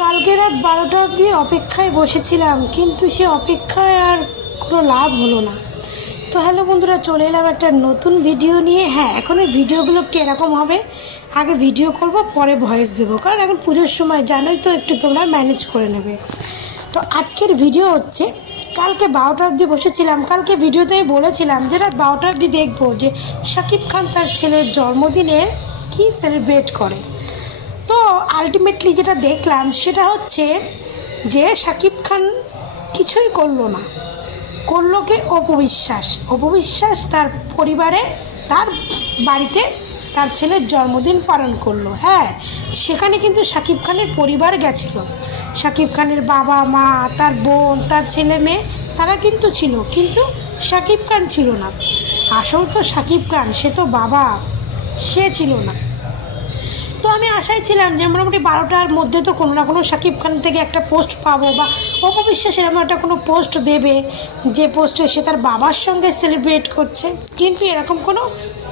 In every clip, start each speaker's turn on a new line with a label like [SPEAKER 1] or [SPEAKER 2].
[SPEAKER 1] কালকে রাত বারোটা অবধি অপেক্ষায় বসেছিলাম, কিন্তু সে অপেক্ষায় আর কোনো লাভ হলো না। তো হ্যালো বন্ধুরা, চলে এলাম একটা নতুন ভিডিও নিয়ে। হ্যাঁ এখন এই ভিডিওগুলো কীরকম হবে, আগে ভিডিও করব, পরে ভয়েস দেবো, কারণ এখন পুজোর সময় জানোই তো, একটু তোমরা ম্যানেজ করে নেবে। তো আজকের ভিডিও হচ্ছে, কালকে বারোটা অবধি বসেছিলাম। কালকে ভিডিওতে আমি বলেছিলাম যে রাত বারোটা অবধি দেখব যে শাকিব খান তার ছেলের জন্মদিনে কী সেলিব্রেট করে। তো আলটিমেটলি যেটা দেখলাম সেটা হচ্ছে যে শাকিব খান কিছুই করল না। করল কি অপবিশ্বাস। অপবিশ্বাস তার পরিবারে, তার বাড়িতে তার ছেলের জন্মদিন পালন করল। হ্যাঁ সেখানে কিন্তু শাকিব খানের পরিবার গেছিল। শাকিব খানের বাবা, মা, তার বোন, তার ছেলে মেয়ে, তারা কিন্তু ছিল। কিন্তু শাকিব খান ছিল না। আসল তো শাকিব খান, সে তো বাবা, সে ছিল না। তো আমি আশায় ছিলাম যে মোটামুটি বারোটার মধ্যে তো কোনো না কোনো শাকিব খান থেকে একটা পোস্ট পাবো বা অপবিশ্বাস এরকম একটা কোনো পোস্ট দেবে যে পোস্টে সে তার বাবার সঙ্গে সেলিব্রেট করছে। কিন্তু এরকম কোনো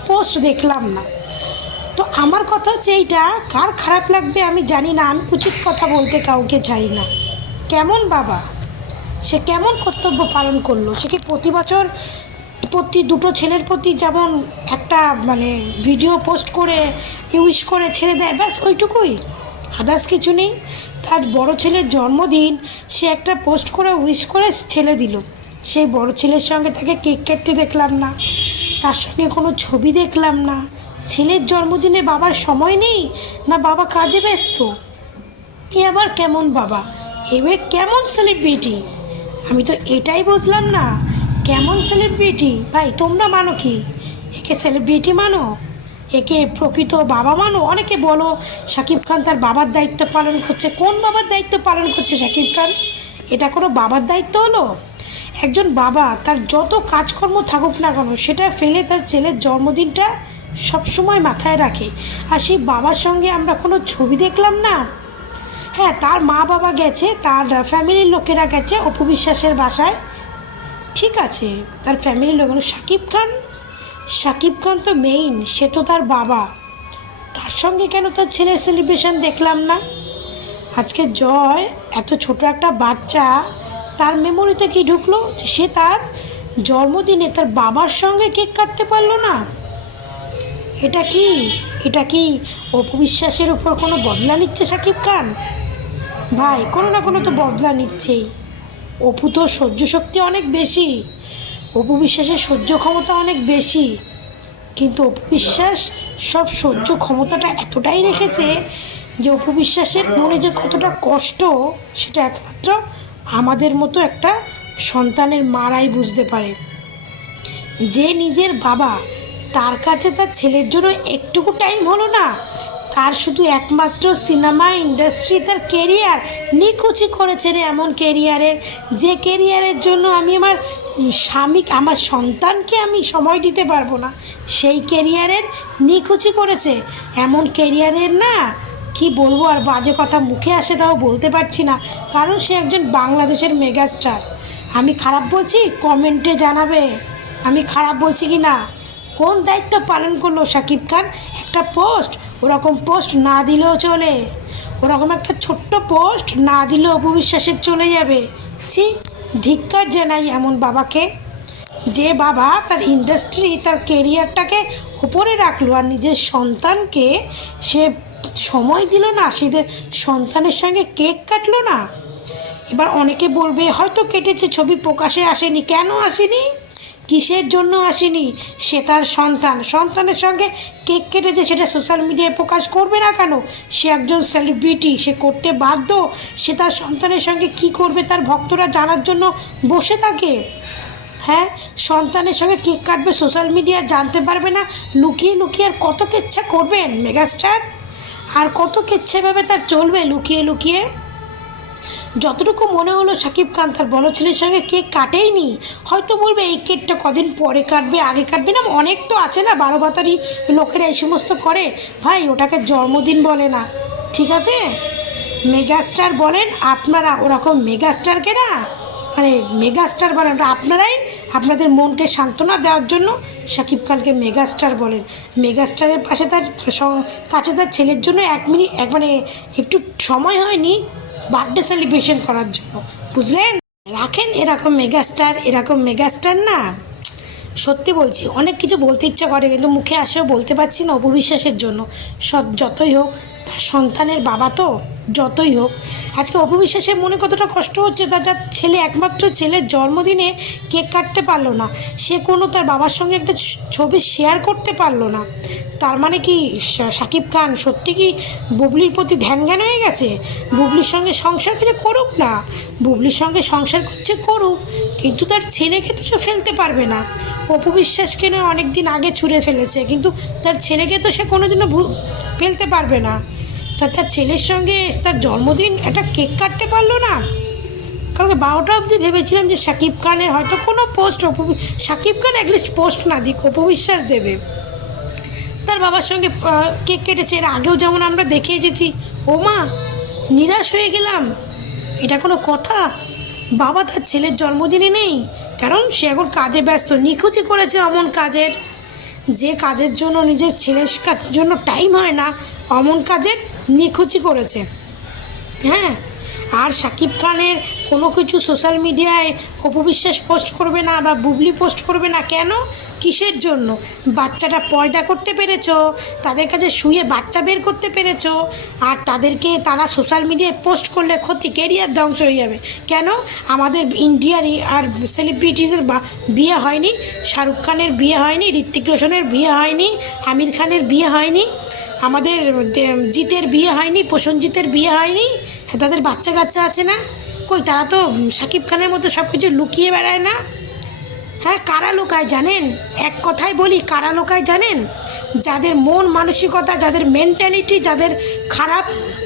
[SPEAKER 1] পোস্ট দেখলাম না। তো আমার কথা হচ্ছে এইটা, কার খারাপ লাগবে আমি জানি না, আমি উচিত কথা বলতে কাউকে জানি না। কেমন বাবা? সে কেমন কর্তব্য পালন করল? সে কি প্রতি বছর প্রতি, দুটো ছেলের প্রতি যেমন একটা মানে ভিডিও পোস্ট করে ইউজ করে ছেড়ে দেয়, ব্যাস ওইটুকুই। আদার্স কিছু নেই। তার বড় ছেলের জন্মদিন, সে একটা পোস্ট করে উইশ করে ছেলে দিল। সেই বড় ছেলের সঙ্গে তাকে কেক কাটতে দেখলাম না। তার সঙ্গে কোনো ছবি দেখলাম না। ছেলের জন্মদিনে বাবার সময় নেই? না বাবা কাজে ব্যস্ত? এ আবার কেমন বাবা? এবার কেমন সেলিব্রিটি আমি তো এটাই বুঝলাম না। কেমন সেলিব্রিটি ভাই, তোমরা মানো কি? একে সেলিব্রিটি মানো? একে প্রকৃত বাবা মানো? অনেকে বলো শাকিব খান তার বাবার দায়িত্ব পালন করছে। কোন বাবার দায়িত্ব পালন করছে শাকিব খান? এটা কোনো বাবার দায়িত্ব হলো? একজন বাবা তার যত কাজকর্ম থাকুক না কেন, সেটা ফেলে তার ছেলের জন্মদিনটা সবসময় মাথায় রাখে। আর সেই বাবার সঙ্গে আমরা কোনো ছবি দেখলাম না? হ্যাঁ তার মা বাবা গেছে, তার ফ্যামিলির লোকেরা গেছে অপবিশ্বাসের বাসায়। ঠিক আছে, তার ফ্যামিলির লোক সাকিব খান। শাকিব খান তো মেইন সে তো তার বাবা। তার সঙ্গে কেন তার ছেলের সেলিব্রেশন দেখলাম না? আজকে জয়, এত ছোট একটা বাচ্চা, তার মেমোরিতে কি ঢুকলো সে তার জন্মদিনে তার বাবার সঙ্গে কেক কাটতে পারল না? এটা কি? এটা কি অপবিশ্বাসের উপর কোনো বদলা নিচ্ছে সাকিব খান? ভাই, কোনো না কোনো তো বদলা নিচ্ছেই। অপু তো সহ্য শক্তি অনেক বেশি। অপু বিশ্বাসের সহ্য ক্ষমতা অনেক বেশি। কিন্তু অপু বিশ্বাস সব সহ্য ক্ষমতাটা এতটাই রেখেছে যে অপু বিশ্বাসের মনে যে কতটা কষ্ট, সেটা একমাত্র আমাদের মতো একটা সন্তানের মারাই বুঝতে পারে। যে নিজের বাবা তার কাছে তার ছেলের জন্য একটুকু টাইম হলো না তার শুধু একমাত্র সিনেমা ইন্ডাস্ট্রি তার কেরিয়ার নিকুচি করেছে রে এমন কেরিয়ারের যে কেরিয়ারের জন্য আমি আমার স্বামী আমার সন্তানকে আমি সময় দিতে পারব না, সেই কেরিয়ারের নিকুচি করেছে। এমন কেরিয়ারের না, কি বলব আর বাজে কথা মুখে আসে তাও বলতে পারছি না, কারণ সে একজন বাংলাদেশের মেগাস্টার আমি খারাপ বলছি কমেন্টে জানাবে। আমি খারাপ বলছি কি না? কোন দায়িত্ব পালন করল শাকিব খান? একটা পোস্ট ওরকম পোস্ট না দিলেও চলে। ওরকম একটা ছোট্ট পোস্ট না দিলেও অপবিশ্বাসের চলে যাবে। ছি, ধিক্কার জানাই এমন বাবাকে। যে বাবা তার ইন্ডাস্ট্রি তার কেরিয়ারটাকে উপরে রাখল আর নিজের সন্তানকে সে সময় দিল না, সেদের সন্তানের সঙ্গে কেক কাটলো না। এবার অনেকে বলবে, হয়তো কেটেছে, ছবি প্রকাশে আসেনি। কেন আসেনি? কিসের জন্য আসেনি? সে তার সন্তান। সন্তানের সঙ্গে কেক কেটেছে সেটা সোশ্যাল মিডিয়ায় প্রকাশ করবে না কেন? সে একজন সেলিব্রিটি সে করতে বাধ্য। সে তার সন্তানের সঙ্গে কি করবে তার ভক্তরা জানার জন্য বসে থাকে। হ্যাঁ? সন্তানের সঙ্গে কেক কাটবে সোশ্যাল মিডিয়া জানতে পারবে না। লুকিয়ে লুকিয়ে আর কত কেচ্ছা করবেন মেগাস্টার আর কত কেচ্ছাভাবে তার চলবে লুকিয়ে লুকিয়ে? যতটুকু মনে হলো শাকিব খান তার বড় ছেলের সঙ্গে কেক কাটেইনি, হয়তো বলবে এই কেকটা কদিন পরে কাটবে, আগে কাটবে না, অনেক তো আছে না, বারো বাতারি লোকেরা এই সমস্ত করে। ভাই, ওটাকে জন্মদিন বলে না, ঠিক আছে? মেগাস্টার বলেন আপনারা, ওরকম মেগাস্টারকে না? মানে মেগাস্টার বলেন আপনারাই, আপনাদের মনকে সান্ত্বনা দেওয়ার জন্য শাকিব খানকে মেগাস্টার বলেন। মেগাস্টারের পাশে তার কাছে তার ছেলের জন্য এক মিনিট, এক মানে একটু সময় হয়নি বার্থডে সেলিব্রেশন করার জন্য। বুঝলেন? রাখেন, এরকম মেগাস্টার এরকম মেগাস্টার না। সত্যি বলছি, অনেক কিছু বলতে ইচ্ছা করে, কিন্তু মুখে আসেও বলতে পারছি না অপবিশ্বাসের জন্য। যতই হোক, তার সন্তানের বাবা তো। যতই হোক, আজকে অপবিশ্বাসের মনে কতটা কষ্ট হচ্ছে তার যার ছেলে একমাত্র ছেলের জন্মদিনে কেক কাটতে পারল না। সে কোনো তার বাবার সঙ্গে একটা ছবি শেয়ার করতে পারল না। তার মানে কি শাকিব খান সত্যি কি বুবলির প্রতি ধ্যান জ্ঞান হয়ে গেছে? বুবলির সঙ্গে সংসার কিছু করুক না। বুবলির সঙ্গে সংসার করছে করুক, কিন্তু তার ছেলেকে তো ফেলতে পারবে না। অপু বিশ্বাসকে না অনেক দিন আগে ছুঁড়ে ফেলেছে, কিন্তু তার ছেলেকে তো সে কোনোদিনও ফেলতে পারবে না। তা তার ছেলের সঙ্গে তার জন্মদিন একটা কেক কাটতে পারল না? কালকে বারোটা অবধি ভেবেছিলাম যে শাকিব খানের হয়তো কোনো post Apu Shakib Khan at least post না দিক, অপবিশ্বাস দেবে। তার বাবার সঙ্গে কেক কেটেছে, এর আগেও যেমন আমরা দেখে এসেছি। ও মা, নিরাশ হয়ে গেলাম। এটা কোনো কথা? বাবা তার ছেলের জন্মদিনে নেই, কারণ সে এখন কাজে ব্যস্ত। নিখুঁজি করেছে অমন কাজের। যে কাজের জন্য নিজের ছেলের কাজের জন্য টাইম হয় না, অমন কাজের নিখুঁজি করেছে। হ্যাঁ আর শাকিব খানের কোনো কিছু সোশ্যাল মিডিয়ায় অপবিশ্বাস পোস্ট করবে না বা বুবলি পোস্ট করবে না কেন? কিসের জন্য? বাচ্চাটা পয়দা করতে পেরেছ, তাদের কাছে শুয়ে বাচ্চা বের করতে পেরেছ, আর তাদেরকে তারা সোশ্যাল মিডিয়ায় পোস্ট করলে ক্ষতি কেরিয়ার ধ্বংস হয়ে যাবে। কেন? আমাদের ইন্ডিয়ার আর সেলিব্রিটিদের বা বিয়ে হয়নি, শাহরুখ খানের বিয়ে হয়নি ঋত্বিক রোশনের বিয়ে হয়নি, আমির খানের বিয়ে হয়নি। আমাদের জিতের বিয়ে হয়নি প্রসেনজিতের বিয়ে হয়নি হ্যাঁ, তাদের বাচ্চা কাচ্চা আছে না? কই তারা তো শাকিব খানের মতো সব কিছু লুকিয়ে বেড়ায় না? হ্যাঁ কারা লোকায় জানেন? এক কথায় বলি কারা লোকায় জানেন? যাদের মন মানসিকতা যাদের মেন্টালিটি যাদের খারাপ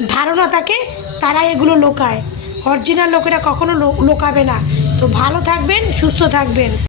[SPEAKER 1] ধারণা থাকে তারা এগুলো লোকায়। অরিজিনাল লোকেরা কখনো লোকাবে না। তো ভালো থাকবেন সুস্থ থাকবেন।